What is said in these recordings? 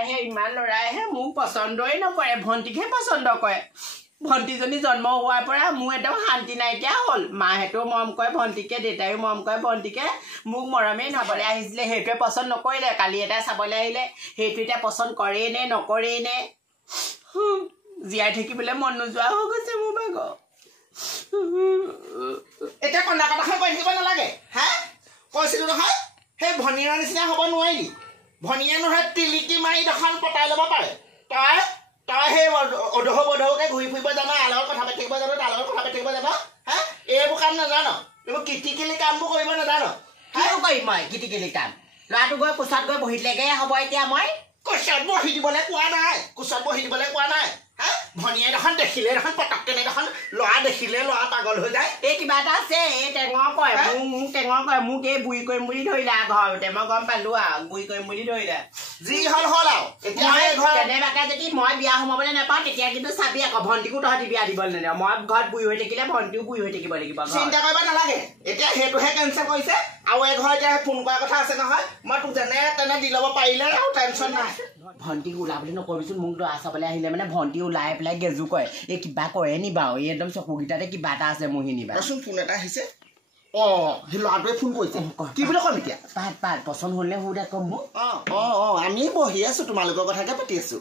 ল'ৰাইহে ইমান ল'ৰাইহে মোক পচন্দই নকৰে ভণ্টিকহে পচন্দ কৰে ভণ্টিজনী জন্ম হোৱাৰ পৰা মোৰ একদম শান্তি নাইকিয়া হ'ল মাহেঁতেও মৰম কৰে ভণ্টিকে দেউতায়ো মৰম কৰে ভণ্টিকে মোক মৰমেই নকৰে আহিছিলে সেইটোৱে পচন্দ নকৰিলে কালি এটাই চাবলৈ আহিলে সেইটো এতিয়া পচন্দ কৰেই নে নকৰেই নে জীয়াই থাকিবলৈ মন নোযোৱা হৈ গৈছে মোৰ ভাগৰ এতিয়া কন্দা কটাষাৰ কৈ থাকিব নালাগে হা কৈছিলো নহয় সেই ভনীয়াৰ নিচিনা হ'ব নোৱাৰিলি ভনীয়ে নহয় টিলিকি মাৰি দখান পতাই ল'ব পাৰে তই সেই অধহ বধহকে ঘূৰি ফুৰিব জানো আলৰ কথা পাতি থাকিব জানো তালৰ কথা পাতি থাকিব জানো হা এইবোৰ কাম নাজানো এইবোৰ কিটিকিলি কামবোৰ কৰিব নাজানো কিয় কৰিম মই কিটিকিলি কাম ল'ৰাটো গৈ কোচত গৈ বহিলেগে হ'ব এতিয়া মই কোচত বহি দিবলৈ কোৱা নাই কোচত বহি দিবলৈ কোৱা নাই হা ভনীয়ে দেখোন দেখিলে দেখোন পটককে দেখোন ল'ৰা দেখিলে ল'ৰা পাগল হৈ যায় এই কিবা এটা আছে এই টেঙৰ কয় মোক টেঙৰ কয় মোক এই বুঢ়ী কৰিম বুলি ধৰিলে ঘৰতে মই গম পালো আৰু বুঢ়ী কৰিম বুলি ধৰিলে যি হ'ল হ'ল আৰু এতিয়া তেনেবাকে যদি মই বিয়া সোমাবলৈ নাপাওঁ তেতিয়া কিন্তু চাবি আকৌ ভণ্টিকো তহঁতি বিয়া দিবলৈ নিদিয় মই ঘৰত বুঢ়ী হৈ থাকিলে ভণ্টিও বুঢ়ী হৈ থাকিব লাগিব চিন্তা কৰিব নালাগে এতিয়া সেইটোহে কেঞ্চেল কৰিছে আৰু এঘৰ এতিয়া ফোন কৰা কথা আছে নহয় মই তোক যেনে তেনে দি ল'ব পাৰিলে আৰু টেনশ্যন নাই ভণ্টিক ওলাবলৈ নকৰিবিচোন মোক ল'ৰা চাবলৈ আহিলে মানে ভণ্টি ওলাই পেলাই গেজু কয় এই কিবা কৰে নি বাৰু এই একদম চকুকেইটাতে কিবা এটা আছে মোহিনী বা ৰচোন ফোন এটা আহিছে সেই ল'ৰাটোৱে ফোন কৰিছে কি বুলি ক'ম এতিয়া পাত পচন্দ হ'লে সুধা কম মোক আমি বহি আছো তোমালোকৰ কথাকে পাতি আছো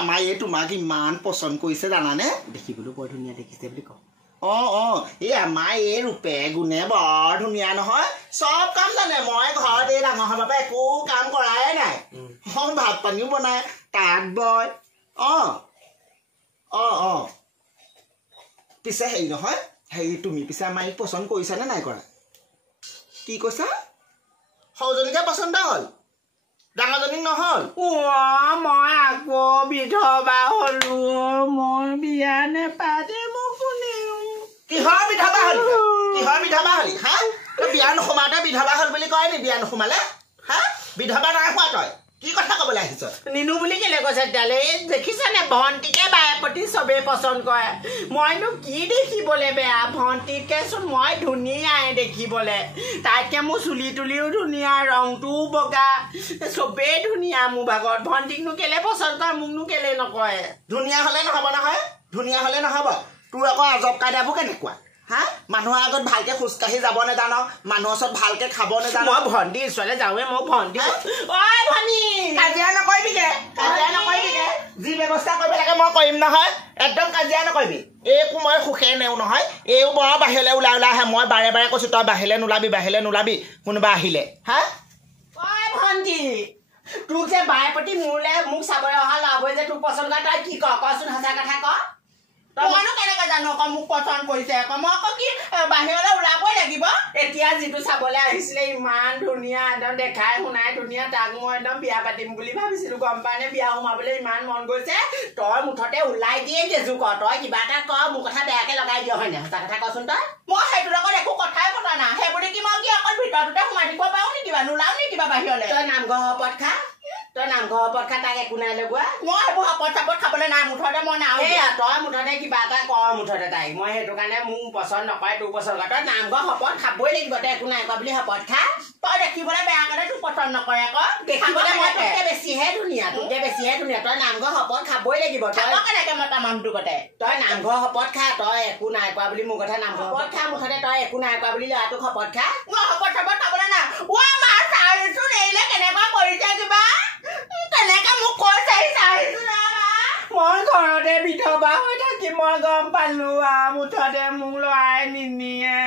আমাৰ এই তোমাক ইমান পচন্দ কৰিছে জানানে দেখিবলৈ বৰ ধুনীয়া দেখিছে বুলি কওঁ এই আমাৰ এই ৰূপে গুণে বৰ ধুনীয়া নহয় চব কাম জানে মই ঘৰত এই ডাঙৰ হোৱাৰ পৰা একো কাম কৰাই নাই ভাত পানীও বনাই তাঁত বয় পিছে হেৰি নহয় হেৰি তুমি পিছে আমাৰ এই পচন্দ কৰিছানে নাই কৰা কি কৈছা সৰুজনীকে পচন্দ হ'ল ডাঙৰজনীক নহ'ল মই আকৌ বিধৱা হলো মই বিয়া নেপাতে মোক শুনিও কিহৰ বিধৱা হলি হা বিয়া নোসোমাওঁতে বিধৱা হ'ল বুলি কয় নি বিয়া নোসোমালে হা বিধৱা নাই হোৱা তই কি কথা ক'বলৈ আহিছ নিনু বুলি কেলে কৈছে তেতিয়াহ'লে দেখিছানে ভণ্টিকে বায়ে প্ৰতি চবেই পচন্দ কৰে মইনো কি দেখিবলৈ বেয়া ভণ্টিতকেচোন মই ধুনীয়াই দেখিবলৈ তাইতকৈ মোৰ চুলি তুলিও ধুনীয়া ৰংটোও বগা চবেই ধুনীয়া মোৰ ভাগত ভণ্টিকনো কেলে পচন্দ কৰে মোকনো কেলে নকৰে ধুনীয়া হ'লে নহ'ব নহয় ধুনীয়া হ'লে নহ'ব তোৰ আকৌ আজব কাইদাবোৰ কেনেকুৱা হা মানুহৰ আগত ভালকে খোজকাঢ়ি যাব নেজান মানুহৰ ওচৰত ভালকে খাব নেজান মই ভণ্টি ওচৰলৈ যাওঁৱে মই ভণ্টি কাজিয়া নকৰিবিগে যি ব্যৱস্থা কৰিব লাগে মই কৰিম নহয় একদম কাজিয়া নকৰিবি একো মই সুখে নেও নহয় এইও বৰ বাহিৰলৈ ওলাই আহে মই বাৰে বাৰে কৈছো তই বাহিৰলৈ নোলাবি কোনোবা আহিলে হা ভণ্টি তোক যে বায়ে প্ৰতি মোক চাবলৈ অহা ল'ৰাবোৰে যে তোক পচন্দ কৰে তই কি কচোন সঁচা কথা ক মইনো কেনেকৈ জানো আকৌ মোক পচন্দ কৰিছে আকৌ মই আকৌ কি বাহিৰলৈ ওলাবই লাগিব এতিয়া যিটো চাবলৈ আহিছিলে ইমান ধুনীয়া একদম দেখাই শুনাই ধুনীয়া তাক মই একদম বিয়া পাতিম বুলি ভাবিছিলো গম পানে বিয়া সোমাবলৈ ইমান মন গৈছে তই মুঠতে ওলাই দিয়ে গেজু কৰ তই কিবা এটা কৰ মোৰ কথা বেয়াকৈ লগাই দিয় হয় নাই সঁচা কথা কচোন তই মই সেইটোৰ লগত একো কথাই পতা নাই সেইবুলি কি মই কি অকল ভিতৰটোতে সোমাই দিব পাৰো নি কিবা নোলাও নি কিবা বাহিৰলৈ তই নামঘৰ শপত খা তাক একো নাই লগোৱা মই সেইবোৰ শপত চাপত খাবলৈ নাই মুঠতে মই নাও তই মুঠতে কিবা এটা কৰ মুঠতে তাইক মই সেইটো কাৰণে মোক পচন্দ নকৰে তোৰ পচন্দ কৰে তই নামঘৰ শপত খাবই লাগিব তই একো নাই কোৱা বুলি শপত খা তই দেখিবলৈ বেয়া কাৰণে তোক পচন্দ নকৰে আকৌ দেখিবলৈ মই তোতকে বেছিহে ধুনীয়া তই নামঘৰ শপত খাবই লাগিব তই কেনেকৈ মতা মানুহটোৰ কতে তই নামঘৰ শপত খা তই একো নাই কোৱা বুলি মোৰ কথা নামঘৰ শপত খা মুঠতে তই একো নাই কোৱা বুলি ল'ৰাটোক শপত খা মই শপত চাপত খাবলৈ নাই কেনেকুৱা কৰিছে কিবা তেনেকে মোক কৈছে মই ঘৰতে বিধৱা হৈ থাকি মই গম পালো মুঠতে মোক লৰাই নিনিয়ে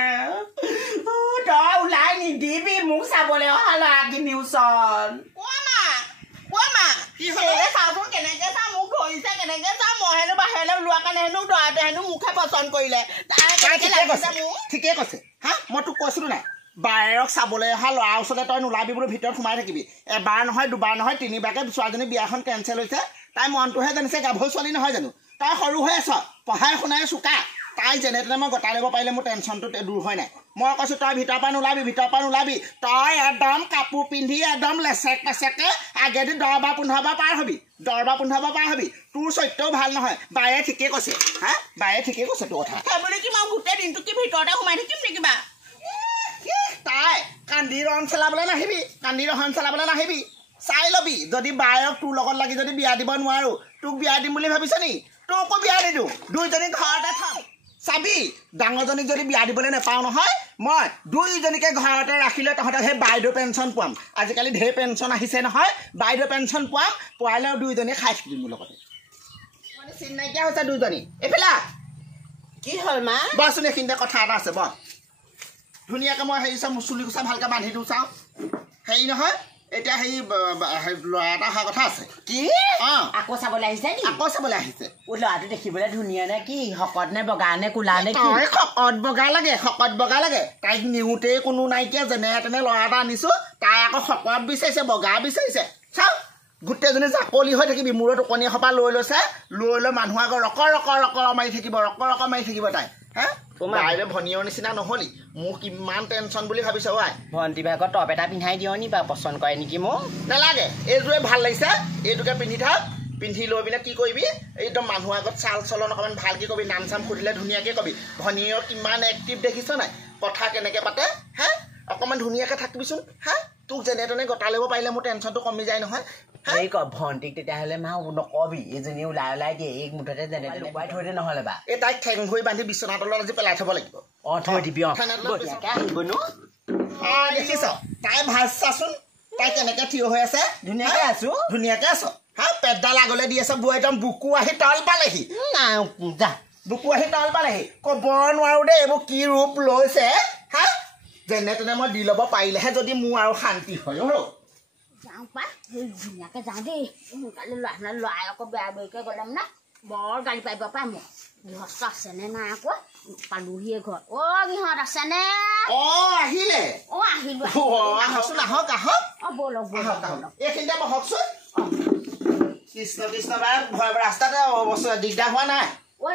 তই ওলাই নিদিবি মোক চাবলৈ অহা ল'ৰাখিনি ওচৰত চাচোন কেনেকে চা মোক ধৰিছে কেনেকে চা মই হেনো বাহিৰলৈ ওলোৱা কাৰণে হেনো দৰাটোৱে হেনো মোকহে পচন্দ কৰিলে ঠিকে কৈছে হা মই তোক কৈছিলো নাই বায়েৰক চাবলৈ অহা ল'ৰাৰ ওচৰতে তই নোলাবি বোলো ভিতৰত সোমাই থাকিবি এবাৰ নহয় দুবাৰ নহয় তিনিবাৰকে ছোৱালীজনী বিয়াখন কেঞ্চেল হৈছে তাই মনটোহে জানিছে গাভৰু ছোৱালী নহয় জানো তাই সৰু হৈ আছ পঢ়াই শুনাই চোকা তাই যেনে তেনে মই গতাই ল'ব পাৰিলে মোৰ টেনশ্যনটো দূৰ হয় নাই মই কৈছোঁ তই ভিতৰৰ পৰা নোলাবি তই একদম কাপোৰ পিন্ধি একদম লেচেক পেচেকে আগেদি 10 বা 15 বাৰ পাৰ হবি তোৰ চৰিত্ৰও ভাল নহয় বায়ে ঠিকে কৈছে হা বায়ে ঠিকে কৈছে তোৰ কথা সেইবুলি কি মই গোটেই দিনটো কি ভিতৰতে সোমাই থাকিম নে কিবা তাই কান্দি ৰহন চলাবলৈ নাহিবি চাই লবি যদি বায়েৰক তোৰ লগত লাগি যদি বিয়া দিব নোৱাৰো তোক বিয়া দিম বুলি ভাবিছ নি তোকো বিয়া নিদিওঁ দুইজনী ঘৰতে থাম চাবি ডাঙৰজনীক যদি বিয়া দিবলৈ নাপাওঁ নহয় মই দুইজনীকে ঘৰতে ৰাখিলে তহঁতক সেই বাইদেউ পেঞ্চন পাম আজিকালি ঢেৰ পেঞ্চন আহিছে নহয় বাইদেউ পেঞ্চন পাম পোৱালেও দুইজনীয়ে খাই থাকিম মোৰ লগতে মানে চিন নাইকিয়া হৈছে দুইজনী এইফালে কি হ'ল মা বচোন এইখিনিতে কথা এটা আছে বৰ ধুনীয়াকৈ মই হেৰি চাওঁ চুলি কোচা ভালকৈ বান্ধি দিওঁ চাওঁ হেৰি নহয় এতিয়া হেৰি ল'ৰা এটা অহা কথা আছে কি আকৌ চাবলৈ আহিছে নি আকৌ চাবলৈ আহিছে ল'ৰাটো দেখিবলৈ ধুনীয়া নে কি শকত নে বগা নে কোলা নে কি শকত বগা লাগে তাইক নিওঁতেই কোনো নাইকিয়া যেনে তেনে ল'ৰা এটা আনিছো তাই আকৌ শকত বিচাৰিছে বগা বিচাৰিছে চাওঁ গোটেইজনী জাকলি হৈ থাকিবি মূৰত টোকনি এসোপা লৈ লৈছে লৈ মানুহ আগৰ ৰকৰ মাৰি থাকিব তাই হে বাইদেউ ভনীয়ৰ নিচিনা নহলি মোক কিমান টেনচন বুলি ভাবিছ আই ভণ্টি ভাগৰ টপ এটা পিন্ধাই দিয় নি বা পচন্দ কৰে নেকি মোক নালাগে এইযোৰে ভাল লাগিছে এইটোকে পিন্ধি থাক পিন্ধি লৈ পিনে কি কৰিবি একদম মানুহ আগত চাল চলন অকণমান ভালকৈ কবি নাম চাম সুধিলে ধুনীয়াকৈ কবি ভনীয়ৰ কিমান এক্টিভ দেখিছ নাই কথা কেনেকৈ পাতে হে অকণমান ধুনীয়াকৈ থাকিবিচোন হা তোক যেনে তেনে গতা ল'ব পাৰিলে মোৰ টেনচনটো কমি যায় নহয় এই ক ভণ্টিক তেতিয়াহ'লে মা নকবি এইজনী ওলাই দিয়ে এই মুঠতে যেনে লুকুৱাই থৈ দে নহ'লে বা এই তাইক ঠেং ভৰি বান্ধি বিচনা তলত আজি পেলাই থ'ব লাগিব থৈ দিবি দেখিছ তাই ভাজ চাচোন তাই কেনেকৈ থিয় হৈ আছে ধুনীয়াকৈ আছ হা পেটডাল আগলৈ দি আছে বৌ একদম বুকু আহি তল পালেহি বুকু আহি তল পালেহি ক'ব নোৱাৰো দেই এইবোৰ কি ৰূপ লৈছে হা যেনে তেনে মই দি ল'ব পাৰিলেহে যদি মোৰ আৰু শান্তি হয় যাওঁ পা ধুনীয়াকৈ যাওঁ দেই সোনকালে ল'ৰাই আকৌ বেয়া বেৰিকৈ গ'লাম না বৰ গালি পাৰিব পাই মোক গৃহস্থ আছেনে নাই আকৌ পালোহিয়ে ঘৰ গৃহত আছেনে আহিলে আহিলোঁ আহকচোন আহক ব'লক এইখিনিতে বহকচোন কৃষ্ণ বাৰ ৰাস্তাতে দিগদাৰ হোৱা নাই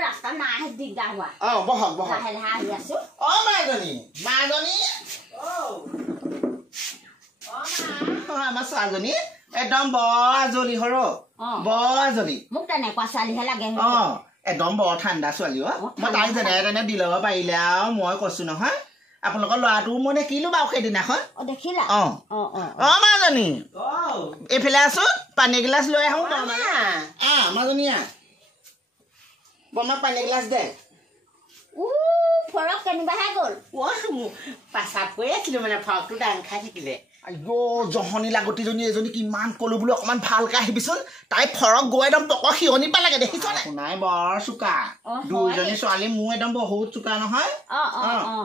ৰাস্তা নাই দিগদাৰ হোৱা বহক লাহে লাহে আহি আছো মাজনী আমাৰ ছোৱালীজনী একদম বৰ আজলি বৰ আজলি মোক তেনেকুৱা ছোৱালীহে লাগে একদম বৰ ঠাণ্ডা ছোৱালী মই তাইক যেনে তেনে দি ল'ব পাৰিলে আৰু মই কৈছো নহয় আপোনালোকৰ ল'ৰাটো মই দেখিলো বাৰু সেইদিনাখন দেখিলা মাজনী এইফালে আছো পানী এগিলাচ লৈ আহো মাজনী বৰমাক পানী এগিলাচ দে ফৰক কেনিবাহে গ'ল পাচাব কৰি আছিলো মানে ফৰকটো দাং খাই থাকিলে জহনী লাগতীজনী এজনী কিমান কলো বোলো অকমান ভালকে আহিবিচোন তাই ফৰক গৈ একদম পক সিয়নি পালাগে দেখিছ নাই বৰ চোকা দুইজনী ছোৱালী মোৰ একদম বহুত চোকা নহয়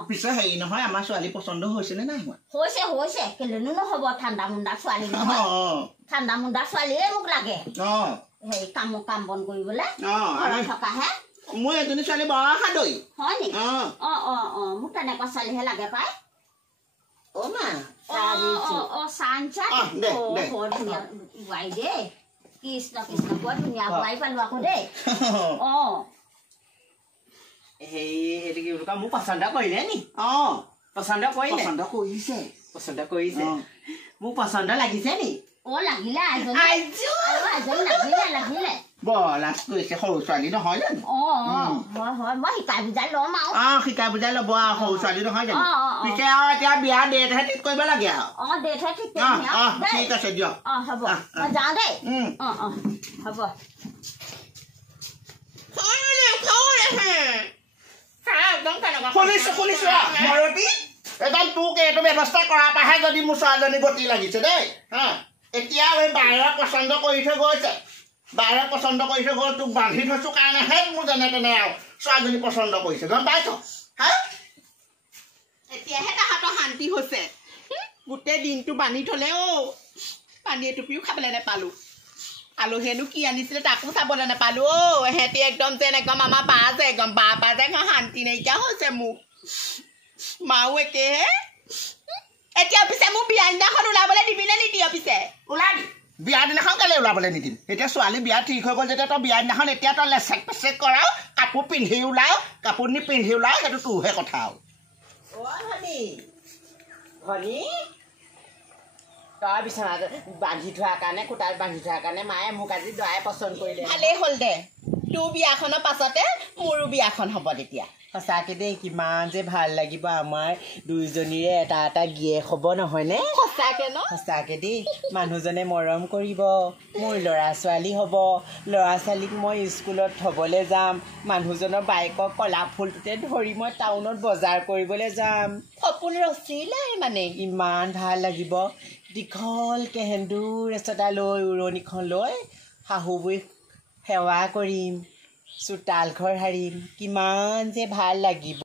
পিছে হেৰি নহয় আমাৰ ছোৱালী পচন্দ হৈছে নে নাই হৈছে কেলেনো নহ'ব ঠাণ্ডা মুণ্ডা ছোৱালী নহয় ঠাণ্ডা মুণ্ডা ছোৱালীয়ে মোক লাগে হেৰি কাম বন কৰিবলৈ থকাহে মোৰ এজনী ছোৱালী বৰ সাদৈ হয় নি মোক তেনেকুৱা ছোৱালীহে লাগে পাই কৃষ্ণ বৰ ধুনীয়া বোৱাৰী পালো আকৌ দেই মোক পচন্দ কৰিলে নি পচন্দ কৰিছে মোক পচন্দ লাগিছে নি লাগিলে লাগিলে বৰ লাজ কৰিছে সৰু ছোৱালী নহয় জানো হয় মই শিকাই বুজাই ল'ম আৰু শিকাই বুজাই ল'ব আৰু সৰু ছোৱালী নহয় জানো পিছে আৰু এতিয়া বিয়া ডেটহে ঠিক কৰিব লাগে আৰু ডেটহে ঠিক ঠিক আছে দিয়ক হ'ব মই যাওঁ দেই হ'ব শুনিছো মৰতী একদম তোক এইটো ব্যৱস্থা কৰাৰ পৰাহে যদি মোৰ ছোৱালীজনী গতি লাগিছে দেই এতিয়া এই বাহিৰত পচন্দ কৰি থৈ গৈছে তোক বান্ধি থৈছো কাৰণেহে মোৰ যেনে তেনে আৰু ছোৱালীজনী পচন্দ কৰিছে গম পাইছ এতিয়াহে তাহাঁতৰ শান্তি হৈছে গোটেই দিনটো বান্ধি থলে পানী এটুপিও খাবলৈ নাপালো আলহীয়েনো কি আনিছিলে তাকো চাবলৈ নাপালো এহেঁতি একদম যেন একদম আমাৰ বা যে একদম বা যে শান্তি নাইকিয়া হৈছে মোক মাও একেহে এতিয়া পিছে মোক বিয়া দিনাখন ওলাবলৈ দিবি নে নিদিয় পিছে ওলাবি বিয়া দিনাখন কেলে ওলাবলৈ নিদিম এতিয়া ছোৱালী বিয়া ঠিক হৈ গ'ল যেতিয়া তই বিয়া দিনাখন এতিয়া তই লেচেক পেচেক কৰাও কাপোৰ পিন্ধি ওলাও কাপোৰ নিপিন্ধি ওলাও সেইটো তোৰহে কথা আৰু ভনী তই বিচনাত বান্ধি থোৱাৰ কাৰণে কোটাত বান্ধি থোৱাৰ কাৰণে মায়ে মোক আজি দৰাই পচন্দ কৰিলে ভালেই হ'ল দে তোৰ বিয়াখনৰ পাছতে মোৰো বিয়াখন হ'ব তেতিয়া সঁচাকে দেই কিমান যে ভাল লাগিব আমাৰ দুইজনীৰে এটা এটা গিয়েক হ'ব নহয়নে সঁচাকে দেই মানুহজনে মৰম কৰিব মোৰ ল'ৰা ছোৱালী হ'ব ল'ৰা ছোৱালীক মই স্কুলত থ'বলৈ যাম মানুহজনৰ বাইকৰ কলা ফুলটোতে ধৰি মই টাউনত বজাৰ কৰিবলৈ যাম সপোন ৰচিলে মানে ইমান ভাল লাগিব দীঘলকৈ সেন্দুৰ এচটা লৈ উৰণিখন লৈ শাহু বুঢ়ীক সেৱা কৰিম চোতাল ঘৰ সাৰিম কিমান যে ভাল লাগিব